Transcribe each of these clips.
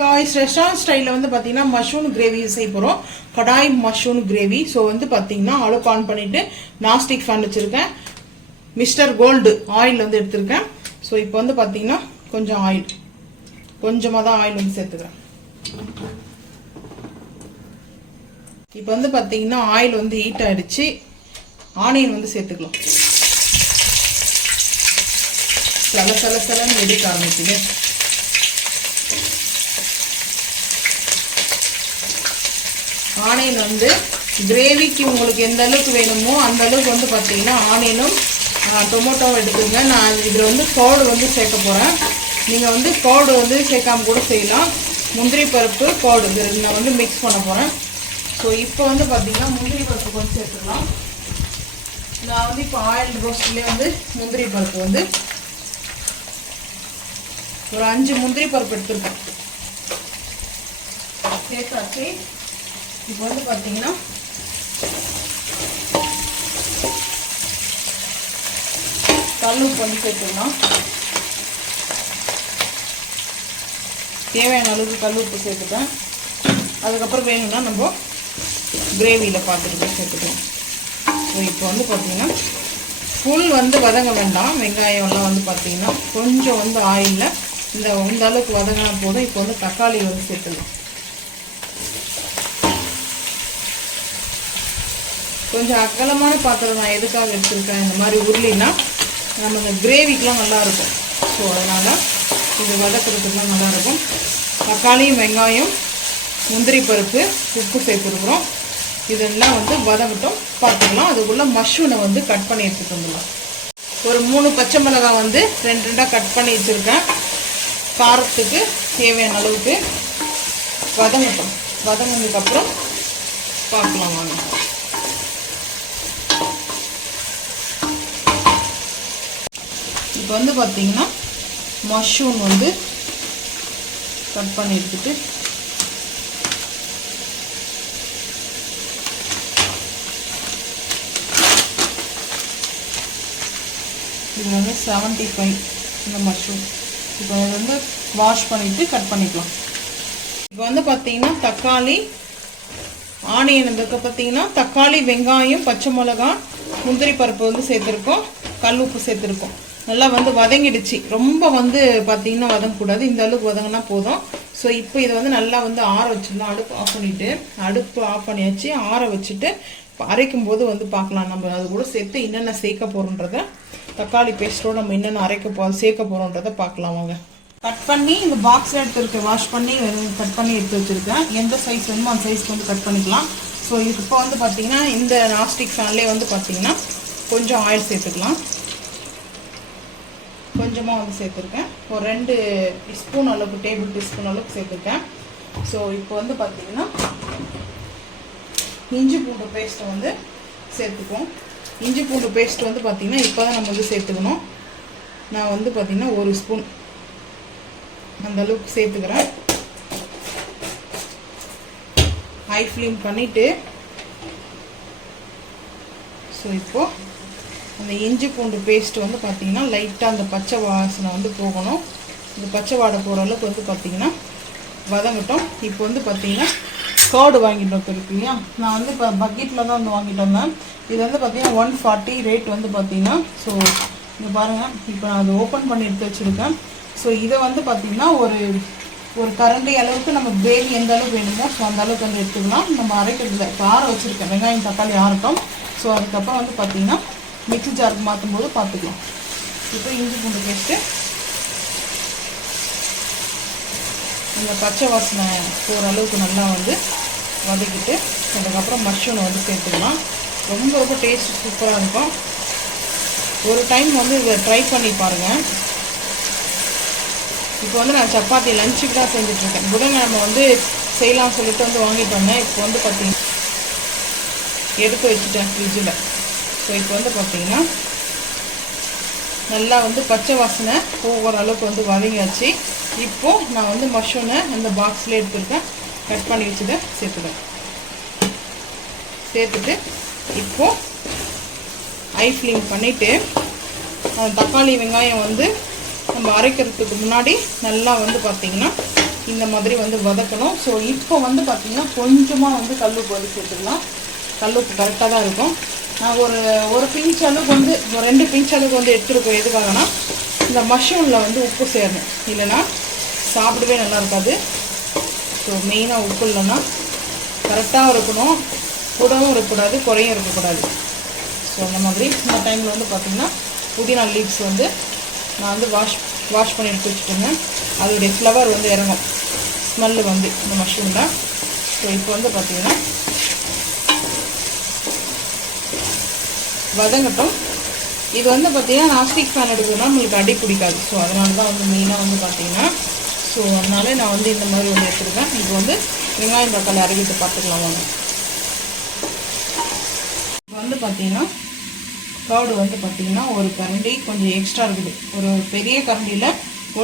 guys, restaurant style வந்து பாத்தீங்கன்னா mushroom gravy செய்ய போறோம். கடாய் மஷ்ரூம் கிரேவி. சோ வந்து பாத்தீங்கன்னா அடுப்பு ஆன் பண்ணிட்டு நான்ஸ்டிக் ஃபேன் வச்சிருக்கேன். மிஸ்டர் கோல்ட் ஆயில் வந்து எடுத்துர்க்கேன். சோ இப்போ வந்து பாத்தீங்கன்னா கொஞ்சம் ஆயில் கொஞ்சமா தான் ஆயில் வந்து சேர்த்துக்கிறேன். இப்போ வந்து பாத்தீங்கன்னா ஆயில் வந்து ஹீட் ஆயிடுச்சு. ஆனியன் வந்து சேர்த்துக்கலாம். சலசலன்னு வெடிக்க ஆரம்பிக்குது. ஆனியன் வந்து கிரேவிக்கு உங்களுக்கு எந்த அளவுக்கு வேணுமோ அந்த அளவுக்கு வந்து பார்த்தீங்கன்னா ஆனியனும் டொமேட்டோவும் எடுத்துங்க. நான் இதில் வந்து கர்டு வந்து சேர்க்க போகிறேன். நீங்கள் வந்து கர்டு வந்து சேர்க்காம கூட செய்யலாம். முந்திரி பருப்பு கர்டு இது நான் வந்து மிக்ஸ் பண்ண போகிறேன். ஸோ இப்போ வந்து பார்த்தீங்கன்னா முந்திரி பருப்பு கொஞ்சம் சேர்த்துக்கலாம். நான் வந்து இப்போ ஆயில் ரோஸ்ட்லேயே வந்து முந்திரி பருப்பு வந்து ஒரு 5 முந்திரி பருப்பு எடுத்துருக்கேன். சேர்த்தாச்சு. இப்போ வந்து பார்த்தீங்கன்னா கல்லுப்பு வந்து சேர்த்துக்கலாம். தேவையான அளவுக்கு கல்லுப்பு சேர்த்துட்டேன். அதுக்கப்புறம் வேணும்னா நம்ம கிரேவியில் பார்த்துட்டு போய் சேர்த்துக்கலாம். ஸோ இப்போ வந்து பார்த்தீங்கன்னா ஃபுல் வந்து வதங்க வேண்டாம். வெங்காயம்லாம் வந்து பார்த்தீங்கன்னா கொஞ்சம் வந்து ஆயிலில் இந்த அளவுக்கு வதங்கினா போதும். இப்போ வந்து தக்காளி வந்து சேர்த்துக்கலாம். கொஞ்சம் அகலமான பாத்திரம் நான் எதுக்காக எடுத்துருக்கேன், இந்த மாதிரி உருளினா நமக்கு கிரேவிக்கெலாம் நல்லாயிருக்கும். ஸோ அதனால் இது வதக்கிறதுக்குலாம் நல்லாயிருக்கும். தக்காளி, வெங்காயம், முந்திரி பருப்பு, உப்பு சேர்த்துருக்குறோம். இதெல்லாம் வந்து வதங்கட்டும், பார்த்துக்கலாம். அதுக்குள்ளே மஷ்ரூமை வந்து கட் பண்ணி எடுத்துகிட்டு வந்துடலாம். ஒரு 3 பச்சை மிளகாய் வந்து 2 கட் பண்ணி வச்சுருக்கேன். காரத்துக்கு தேவையான அளவுக்கு வதங்கட்டும். வதங்கினதுக்கப்புறம் பார்க்கலாம் வாங்க. இப்போ வந்து பார்த்தீங்கன்னா மஷ்ரூம் வந்து கட் பண்ணி எடுத்துட்டு இது வந்து 75 இந்த மஷ்ரூம். இப்போ இதை வந்து வாஷ் பண்ணிவிட்டு கட் பண்ணிக்கலாம். இப்போ வந்து பார்த்தீங்கன்னா தக்காளி, ஆனியன் இதுக்கு பார்த்தீங்கன்னா தக்காளி, வெங்காயம், பச்சை மிளகாய், முந்திரி பருப்பு வந்து சேர்த்துருக்கோம். கல் உப்பு சேர்த்துருக்கோம். நல்லா வந்து வதங்கிடுச்சு. ரொம்ப வந்து பார்த்தீங்கன்னா வதங்கக்கூடாது. இந்த அளவுக்கு வதங்கினா போதும். ஸோ இப்போ இதை வந்து நல்லா வந்து ஆற வச்சிடலாம். அடுப்பு ஆஃப் பண்ணியாச்சு. ஆற வச்சுட்டு அரைக்கும் போது வந்து பார்க்கலாம். நம்ம அது கூட சேர்த்து என்னென்ன சேர்க்க போகிறோன்றத, தக்காளி பேஸ்ட்டோடு நம்ம என்னென்ன சேர்க்க போகிறோன்றதை பார்க்கலாம் வாங்க. கட் பண்ணி இந்த பாக்ஸில் எடுத்துருக்கேன். வாஷ் பண்ணி கட் பண்ணி எடுத்து வச்சுருக்கேன். எந்த சைஸ் வேணுமோ அந்த சைஸ்க்கு வந்து கட் பண்ணிக்கலாம். ஸோ இப்போ வந்து பார்த்தீங்கன்னா இந்த நான்ஸ்டிக் ஃபேன்லேயே வந்து பார்த்தீங்கன்னா கொஞ்சம் ஆயில் சேர்த்துக்கலாம். கொஞ்சமாக வந்து சேர்த்துருக்கேன். ஒரு 2 ஸ்பூன் அளவுக்கு, டேபிள் டீஸ்பூன் அளவுக்கு சேர்த்துருக்கேன். ஸோ இப்போ வந்து பார்த்தீங்கன்னா இஞ்சி பூண்டு பேஸ்ட்டை வந்து சேர்த்துக்குவோம். இஞ்சி பூண்டு பேஸ்ட் வந்து பார்த்தீங்கன்னா இப்போ தான் நம்ம வந்து சேர்த்துக்கணும். நான் வந்து பார்த்தீங்கன்னா 1 ஸ்பூன் அந்த அளவுக்கு சேர்த்துக்கிறேன். ஹை ஃப்ளேம் பண்ணிவிட்டு ஸோ இப்போது அந்த இஞ்சி பூண்டு பேஸ்ட்டு வந்து பார்த்திங்கன்னா லைட்டாக அந்த பச்சை வாசனை வந்து போகணும். இந்த பச்சை வாடை போகிற அளவுக்கு வந்து பார்த்திங்கன்னா வதங்கட்டும். இப்போ வந்து பார்த்திங்கன்னா கர்டு வாங்கிட்டு வந்துருக்கு இல்லையா, நான் வந்து இப்போ பக்கெட்டில் தான் வந்து வாங்கிட்டு வந்தேன். இது வந்து பார்த்திங்கன்னா 140 ரேட் வந்து பார்த்திங்கன்னா. ஸோ இங்கே பாருங்கள், இப்போ நான் அதை ஓப்பன் பண்ணி எடுத்து வச்சுருக்கேன். ஸோ இதை வந்து பார்த்திங்கன்னா ஒரு கரண்டி அளவுக்கு நம்ம கிரேவி எந்த அளவுக்கு வேணுமோ ஸோ அந்த அளவுக்கு வந்து எடுத்துக்கலாம். நம்ம அரைக்கிறதுல இப்போ ஆற வச்சுருக்கேன். வெங்காயம் தக்காளி ஆறட்டும். ஸோ அதுக்கப்புறம் வந்து பார்த்திங்கன்னா மிக்ஸி ஜாருக்கு மாற்றும் போது பார்த்துக்கலாம். இப்போ இஞ்சி பூண்டு பேஸ்ட்டு இந்த பச்சை வாசனை போகிற அளவுக்கு நல்லா வந்து வதக்கிட்டு அதுக்கப்புறம் மஷ்ரூம் வந்து சேர்த்துக்கலாம். ரொம்ப டேஸ்ட் சூப்பராக இருக்கும். ஒரு டைம் வந்து இதை ட்ரை பண்ணி பாருங்கள். இப்போ வந்து நான் சப்பாத்தி லஞ்சுக்கு தான் செஞ்சுட்ருக்கேன். புதன்கிழமை வந்து செய்யலாம் சொல்லிட்டு வந்து வாங்கிட்டு வந்தேன். இப்போ வந்து பார்த்தீங்கன்னா எடுத்து வச்சுட்டேன் ஃப்ரிட்ஜில். ஸோ இப்போ வந்து பார்த்தீங்கன்னா நல்லா வந்து பச்சை வாசனை போகிற அளவுக்கு வந்து வதங்கியாச்சு. இப்போது நான் வந்து மஷ்ரூமை அந்த பாக்ஸில் எடுத்துருக்கேன். கட் பண்ணி வச்சுட்டேன். சேர்த்துட்டு இப்போது ஹை ஃப்ளேம் பண்ணிவிட்டு தக்காளி வெங்காயம் வந்து நம்ம அரைக்கிறதுக்கு முன்னாடி நல்லா வந்து பார்த்திங்கன்னா இந்த மாதிரி வந்து வதக்கணும். ஸோ இப்போ வந்து பார்த்திங்கன்னா கொஞ்சமாக வந்து கல்லுப்பு வந்து சேர்த்துக்கலாம். கல்லுப்பு கரெக்டாக தான் இருக்கும். நான் ஒரு பிஞ்ச் அளவுக்கு வந்து ஒரு 2 பிஞ்ச் அளவுக்கு வந்து எடுத்துருக்கோம். எதுக்காகனா இந்த மஷ்ரூமில் வந்து உப்பு சேரணும், இல்லைன்னா சாப்பிடவே நல்லா இருக்காது. ஸோ மெயினாக உப்பு இல்லைன்னா கரெக்டாக இருக்கணும், கூடவும் இருக்கக்கூடாது, குறையும் இருக்கக்கூடாது. ஸோ அந்த மாதிரி இந்த டைமில் வந்து பார்த்திங்கன்னா புதினா லீவ்ஸ் வந்து நான் வந்து வாஷ் பண்ணி எடுத்து வச்சுட்டேங்க. அதோடைய ஃப்ளவர் வந்து இறங்கும், ஸ்மெல்லு வந்து இந்த மஷ்ரூமில். ஸோ இப்போ வந்து பார்த்திங்கன்னா வதங்கட்டும். இது வந்து பார்த்திங்கன்னா நாஸ்டிக் ஃபேன் எடுக்கிறதுனா நம்மளுக்கு அடி பிடிக்காது. ஸோ அதனால தான் வந்து மெயினாக வந்து பார்த்திங்கன்னா ஸோ அதனால நான் வந்து இந்த மாதிரி வந்து எடுத்துருக்கேன். இப்போ வந்து வெங்காயம் தக்காளி அரைக்கிட்டு பார்த்துக்கலாம் வாங்க. இப்போ வந்து பார்த்திங்கன்னா கர்டு வந்து பார்த்திங்கன்னா ஒரு கரண்டி கொஞ்சம் எக்ஸ்ட்ரா இருக்குது. ஒரு பெரிய கரண்டியில்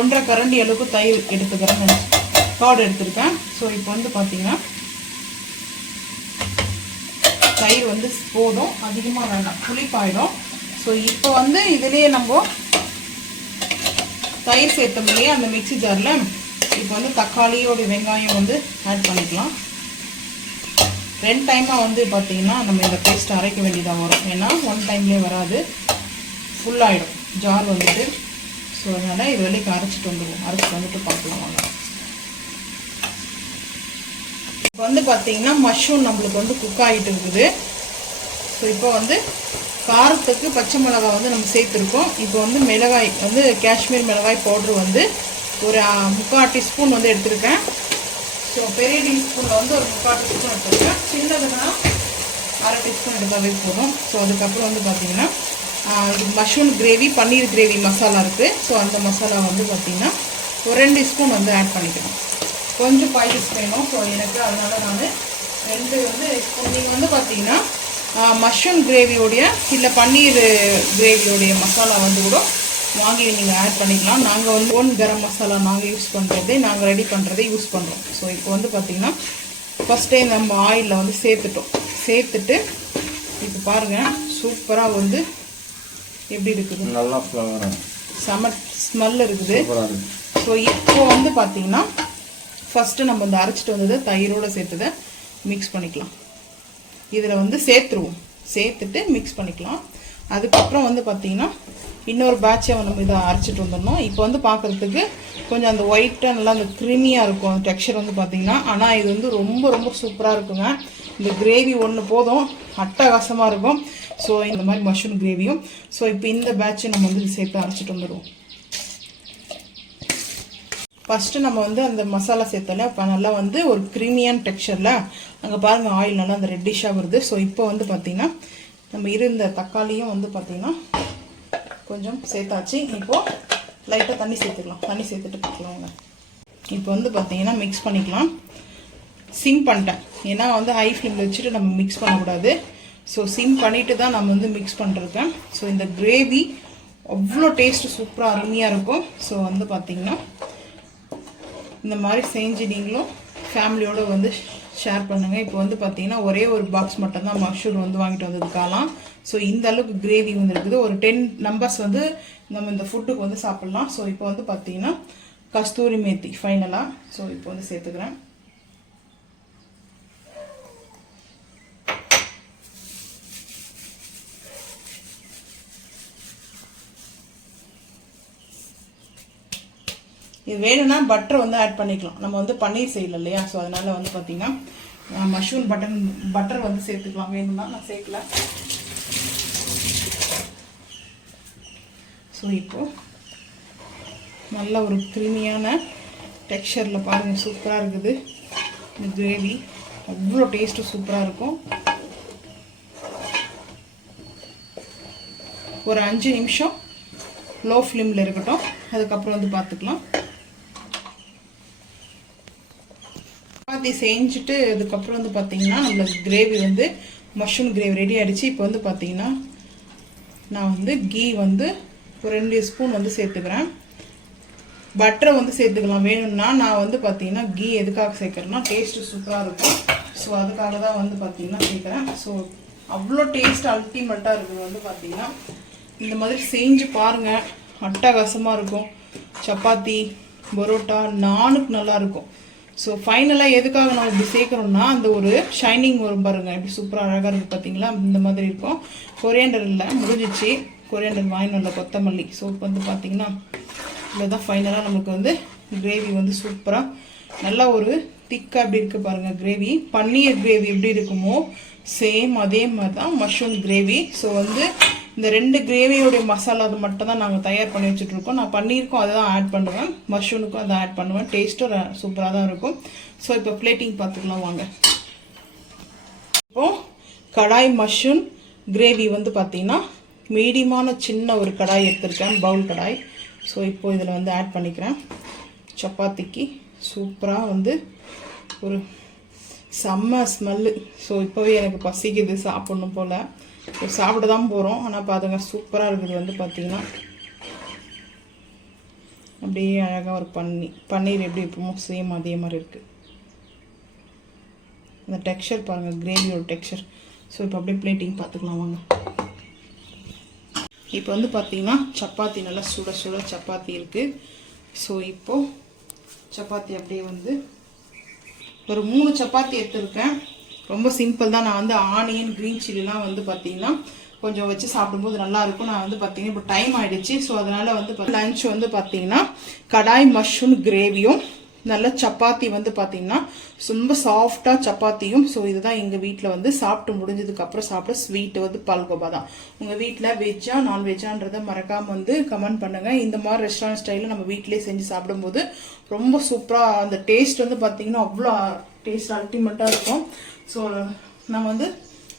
1.5 கரண்டி அளவுக்கு தயிர் எடுத்துக்கிறேன், கர்டு எடுத்துருக்கேன். ஸோ இப்போ வந்து பார்த்திங்கன்னா தயிர் வந்து போதும், அதிகமாக வேண்டாம், புளிப்பாயிடும். ஸோ இப்போ வந்து இதுலேயே நம்ம தயிர் சேர்த்தோம் இல்லையா அந்த மிக்ஸி ஜாரில், இப்போ வந்து தக்காளியோட வெங்காயம் வந்து ஆட் பண்ணிக்கலாம். 2 டைமாக வந்து பார்த்திங்கன்னா நம்ம இந்த பேஸ்ட் அரைக்க வேண்டியதாக வரும். ஏன்னா 1 டைம்லேயே வராது, ஃபுல்லாகிடும் ஜார் வந்துட்டு. ஸோ அதனால் இது வரைக்கும் அரைச்சிட்டு வந்துட்டு பார்க்கலாம் வாங்க. இப்போ வந்து பார்த்திங்கன்னா மஷ்ரூம் நம்மளுக்கு வந்து குக் ஆகிட்டு இருக்குது. ஸோ இப்போ வந்து காரத்துக்கு பச்சை மிளகாய் வந்து நம்ம சேர்த்துருக்கோம். இப்போ வந்து மிளகாய் வந்து காஷ்மீர் மிளகாய் பவுட்ரு வந்து ஒரு 3/4 டீஸ்பூன் வந்து எடுத்துருக்கேன். ஸோ பெரிய டீஸ்பூனில் வந்து ஒரு 3/4 டீஸ்பூன் எடுத்துருக்கேன். சின்னதுன்னா 1/2 டீஸ்பூன் எடுத்தாவே போதும். ஸோ அதுக்கப்புறம் வந்து பார்த்திங்கன்னா இது மஷ்ரூம் கிரேவி, பன்னீர் கிரேவி மசாலா இருக்குது. ஸோ அந்த மசாலா வந்து பார்த்திங்கன்னா ஒரு 2 ஸ்பூன் வந்து ஆட் பண்ணிக்கணும். கொஞ்சம் ஸ்பைசஸ் வேணும். ஸோ எனக்கு அதனால் நான் 2 வந்து ஸ்பூன். நீங்கள் வந்து பார்த்திங்கன்னா மஷ்ரூம் கிரேவியோடைய இல்லை பன்னீர் கிரேவியோடைய மசாலா வந்து கூட வாங்கி நீங்கள் ஆட் பண்ணிக்கலாம். நாங்கள் வந்து 1 கரம் மசாலா நாங்கள் யூஸ் பண்ணுறதே, நாங்கள் ரெடி பண்ணுறதே யூஸ் பண்ணுறோம். ஸோ இப்போ வந்து பார்த்திங்கன்னா ஃபஸ்ட் டைம் நம்ம ஆயிலில் வந்து சேர்த்துட்டு இப்போ பாருங்கள் சூப்பராக வந்து எப்படி இருக்குது, நல்லா செம ஸ்மெல் இருக்குது. ஸோ இப்போ வந்து பார்த்திங்கன்னா ஃபஸ்ட்டு நம்ம இந்த அரைச்சிட்டு வந்ததை தயிரோடு சேர்த்ததை மிக்ஸ் பண்ணிக்கலாம். இதில் வந்து சேர்த்துட்டு மிக்ஸ் பண்ணிக்கலாம். அதுக்கப்புறம் வந்து பார்த்திங்கன்னா இன்னொரு பேட்சை நம்ம இதை அரைச்சிட்டு வந்துடணும். இப்போ வந்து பார்க்குறதுக்கு கொஞ்சம் அந்த ஒயிட்டாக நல்லா அந்த க்ரீமியாக இருக்கும் அந்த டெக்ஸ்சர் வந்து பார்த்திங்கன்னா. ஆனால் இது வந்து ரொம்ப ரொம்ப சூப்பராக இருக்குங்க. இந்த கிரேவி ஒன்று போதும், அட்டகாசமாக இருக்கும். ஸோ இந்த மாதிரி மஷ்ரூம் கிரேவியும். ஸோ இப்போ இந்த பேட்சை நம்ம வந்து சேர்த்து அரைச்சிட்டு வந்துடுவோம். ஃபஸ்ட்டு நம்ம வந்து அந்த மசாலா சேர்த்தல இப்போ நல்லா வந்து ஒரு க்ரீமியான டெக்ஸ்சரில் அங்கே பாருங்கள் ஆயில் நல்லா அந்த ரெட்டிஷாக வருது. ஸோ இப்போ வந்து பார்த்திங்கன்னா நம்ம இருந்த தக்காளியும் வந்து பார்த்திங்கன்னா கொஞ்சம் சேர்த்தாச்சு. இப்போது லைட்டாக தண்ணி சேர்த்துக்கலாம். தண்ணி சேர்த்துட்டு பார்க்கலாங்க. இப்போ வந்து பார்த்திங்கன்னா மிக்ஸ் பண்ணிக்கலாம். சிம் பண்ணிட்டேன், ஏன்னா வந்து ஹை ஃப்ளேமில் வச்சுட்டு நம்ம மிக்ஸ் பண்ணக்கூடாது. ஸோ சிம் பண்ணிவிட்டு தான் நம்ம வந்து மிக்ஸ் பண்ணுறேன். ஸோ இந்த கிரேவி அவ்வளோ டேஸ்ட்டு சூப்பராக அருமையாக இருக்கும். ஸோ வந்து பார்த்திங்கன்னா இந்த மாதிரி செஞ்சு நீங்களும் ஃபேமிலியோடு வந்து ஷேர் பண்ணுங்கள். இப்போ வந்து பார்த்திங்கன்னா ஒரே ஒரு பாக்ஸ் மட்டும்தான் மஷ்ரூம் வந்து வாங்கிட்டு வந்ததுக்காலாம். ஸோ இந்த அளவுக்கு கிரேவி வந்து இருக்குது. ஒரு 10 நம்பர்ஸ் வந்து நம்ம இந்த ஃபுட்டுக்கு வந்து சாப்பிட்லாம். ஸோ இப்போ வந்து பார்த்திங்கன்னா கஸ்தூரி மேத்தி ஃபைனலாக. ஸோ இப்போ வந்து சேர்த்துக்கிறேன். இது வேணும்னா பட்டர் வந்து ஆட் பண்ணிக்கலாம். நம்ம வந்து பன்னீர் செய்யல இல்லையா, ஸோ அதனால் வந்து பார்த்திங்கன்னா மஷ்ரூம் பட்டர் வந்து சேர்த்துக்கலாம். வேணும்னா நான் சேர்க்கல. ஸோ இப்போது நல்ல ஒரு க்ரீமியான டெக்ஸ்சரில் பாருங்கள் சூப்பராக இருக்குது இந்த கிரேவி. அவ்வளோ டேஸ்ட்டு சூப்பராக இருக்கும். ஒரு 5 நிமிஷம் லோ ஃப்ளேமில் இருக்கட்டும், அதுக்கப்புறம் வந்து பார்த்துக்கலாம். சப்பாத்தி செஞ்சுட்டு அதுக்கப்புறம் வந்து பார்த்திங்கன்னா நம்மளுக்கு கிரேவி வந்து மஷ்ரூம் கிரேவி ரெடி ஆகிடுச்சு. இப்போ வந்து பார்த்திங்கன்னா நான் வந்து கீ வந்து ஒரு 2 ஸ்பூன் வந்து சேர்த்துக்கிறேன். பட்டரை வந்து சேர்த்துக்கலாம் வேணும்னா. நான் வந்து பார்த்திங்கன்னா கீ எதுக்காக சேர்க்குறேன்னா டேஸ்ட்டு சூப்பராக இருக்கும். ஸோ அதுக்காக தான் வந்து பார்த்திங்கன்னா சேர்க்குறேன். ஸோ அவ்வளோ டேஸ்ட் அல்டிமேட்டாக இருக்குது. வந்து பார்த்திங்கன்னா இந்த மாதிரி செஞ்சு பாருங்கள், அட்டகாசமாக இருக்கும். சப்பாத்தி பரோட்டா, நானுக்கு நல்லாயிருக்கும். ஸோ ஃபைனலாக எதுக்காக நம்ம இப்படி சேர்க்குறோம்னா அந்த ஒரு ஷைனிங் வரும் பாருங்கள், இப்படி சூப்பராக அழகாக இருக்குது பார்த்தீங்களா, இந்த மாதிரி இருக்கும். கொரியாண்டர் இல்லை, முடிஞ்சிச்சு. கொரியாண்டர் வாங்கினு வரல, கொத்தமல்லி. ஸோ இப்போ வந்து பார்த்தீங்கன்னா இதில் தான் ஃபைனலாக நமக்கு வந்து கிரேவி வந்து சூப்பராக நல்லா ஒரு திக்காக எப்படி இருக்குது பாருங்கள் கிரேவி. பன்னீர் கிரேவி எப்படி இருக்குமோ சேம் அதே மாதிரி தான் மஷ்ரூம் கிரேவி. ஸோ வந்து இந்த 2 கிரேவியோடைய மசாலா அது மட்டும் தான் நாங்கள் தயார் பண்ணி வச்சுட்ருக்கோம். நான் பன்னீருக்கும் அதை தான் ஆட் பண்ணுவேன், மஷ்ரூமுக்கும் அதை ஆட் பண்ணுவேன். டேஸ்ட்டும் சூப்பராக தான் இருக்கும். ஸோ இப்போ பிளேட்டிங் பார்த்துக்கலாம் வாங்க. இப்போது கடாய் மஷ்ரூம் கிரேவி வந்து பார்த்திங்கன்னா மீடியமான சின்ன ஒரு கடாய் எடுத்திருக்கேன், பவுல் கடாய். ஸோ இப்போது இதில் வந்து ஆட் பண்ணிக்கிறேன். சப்பாத்திக்கு சூப்பராக வந்து ஒரு செம்ம ஸ்மெல்லு. ஸோ இப்போவே எனக்கு பசிக்குது, சாப்பிட்ணும் போல். ஸோ சாப்பிட தான் போகிறோம். ஆனால் பாருங்க சூப்பராக இருக்குது. வந்து பார்த்திங்கன்னா அப்படியே அழகாக ஒரு பன்னீர் எப்படி இருப்போமோ சேம் அதே மாதிரி இருக்குது. அந்த டெக்ஸ்சர் பாருங்கள், கிரேவியோட டெக்ஸ்சர். ஸோ இப்போ அப்படியே பிளேட்டிங் பார்த்துக்கலாம் வாங்க. இப்போ வந்து பார்த்திங்கன்னா சப்பாத்தி நல்லா சுட சுட சப்பாத்தி இருக்குது. ஸோ இப்போது சப்பாத்தி அப்படியே வந்து ஒரு 3 சப்பாத்தி எடுத்துருக்கேன். ரொம்ப சிம்பிள் தான். நான் வந்து ஆனியன், க்ரீன் சில்லிலாம் வந்து பார்த்திங்கன்னா கொஞ்சம் வச்சு சாப்பிடும்போது நல்லாயிருக்கும். நான் வந்து பார்த்திங்கன்னா இப்போ டைம் ஆகிடுச்சு. ஸோ அதனால் வந்து லன்ச் வந்து பார்த்திங்கன்னா கடாய் மஷ்ரூம் கிரேவியும் நல்ல சப்பாத்தி வந்து பார்த்திங்கன்னா ரொம்ப சாஃப்டாக சப்பாத்தியும். ஸோ இதுதான் எங்கள் வீட்டில் வந்து சாப்பிட்டு முடிஞ்சதுக்கப்புறம் சாப்பிட ஸ்வீட்டு வந்து பால்கோவா தான். உங்கள் வீட்டில் வெஜ்ஜா நான்வெஜ்ஜான்றதை மறக்காமல் வந்து கமெண்ட் பண்ணுங்கள். இந்த மாதிரி ரெஸ்டாரண்ட் ஸ்டைலில் நம்ம வீட்டிலே செஞ்சு சாப்பிடும்போது ரொம்ப சூப்பராக அந்த டேஸ்ட் வந்து பார்த்திங்கன்னா அவ்வளோ டேஸ்ட் அல்டிமேட்டாக இருக்கும். ஸோ நான் வந்து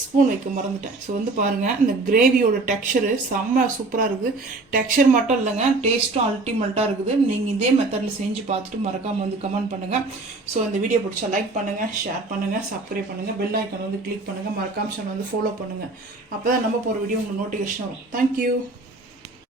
ஸ்பூன் வைக்க மறந்துட்டேன். ஸோ வந்து பாருங்கள் இந்த கிரேவியோட டெக்ஸ்சரு செம்ம சூப்பராக இருக்குது. டெக்ஸ்சர் மட்டும் இல்லைங்க, டேஸ்ட்டும் அல்டிமேட்டாக இருக்குது. நீங்கள் இதே மெத்தடில் செஞ்சு பார்த்துட்டு மறக்காமல் வந்து கமெண்ட் பண்ணுங்கள். ஸோ இந்த வீடியோ பிடிச்சா லைக் பண்ணுங்கள், ஷேர் பண்ணுங்கள், சப்ஸ்கிரைப் பண்ணுங்கள், பெல் ஐக்கான் வந்து கிளிக் பண்ணுங்கள், மறக்காமல் சேனல் வந்து ஃபாலோ பண்ணுங்கள். அப்போ தான் நம்ம போகிற வீடியோ உங்களுக்கு நோட்டிஃபிகேஷன் வரும். தேங்க்யூ.